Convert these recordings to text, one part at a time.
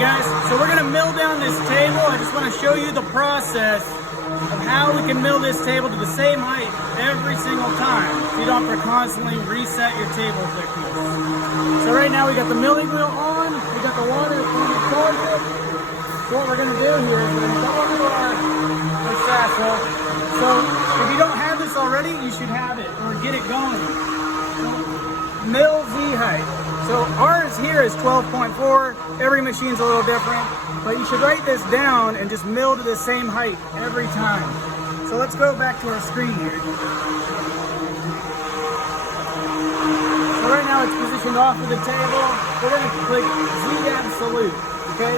guys, so we're gonna mill down this table. I just want to show you the process of how we can mill this table to the same height every single time. You don't have to constantly reset your table thickness. So right now we got the milling wheel on, we got the water on the target. So what we're gonna do here is we're gonna go over to our satchel. So if you don't have this already, you should have it or get it going. So, mill Z height. So ours here is 12.4. Every machine's a little different, but you should write this down and just mill to the same height every time. So let's go back to our screen here. So right now it's positioned off of the table. We're gonna click Z absolute, okay?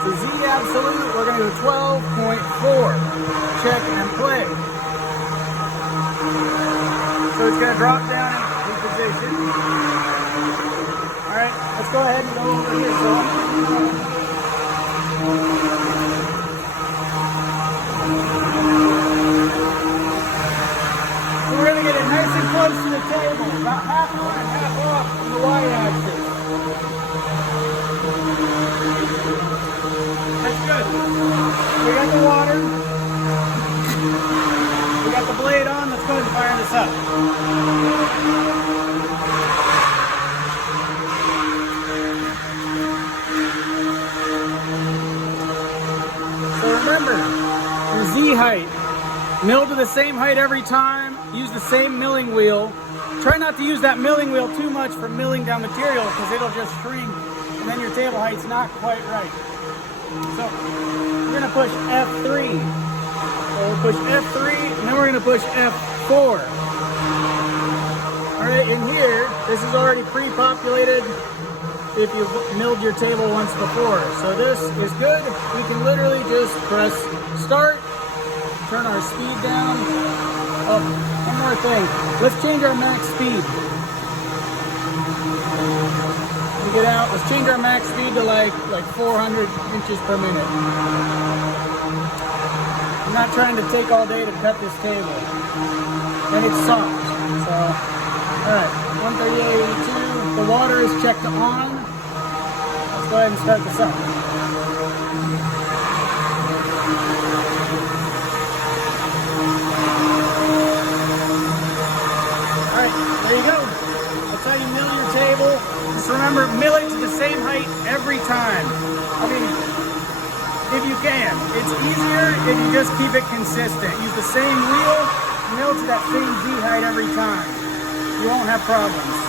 So Z absolute, we're gonna go 12.4. Check and play. So it's gonna drop down in position. All right, let's go ahead and go over here. So we're going to get it nice and close to the table, about half on and half off from the y-axis. That's good. We got the water. We got the blade on. Let's go ahead and fire this up. Remember, your Z height, mill to the same height every time, use the same milling wheel. Try not to use that milling wheel too much for milling down material because it'll just shrink and then your table height's not quite right. So we're going to push F3. So we'll push F3 and then we're going to push F4. Alright, in here, this is already pre-populated if you've milled your table once before. So this is good. We can literally just press start, turn our speed down. Oh, one more thing. Let's change our max speed. We get out, let's change our max speed to like 400 inches per minute. I'm not trying to take all day to cut this table. And it's soft. So, alright, 138.82. The water is checked on. Go ahead and start this up. Alright, there you go. That's how you mill your table. Just remember, mill it to the same height every time. I mean, if you can. It's easier if you just keep it consistent. Use the same wheel, mill to that same Z height every time. You won't have problems.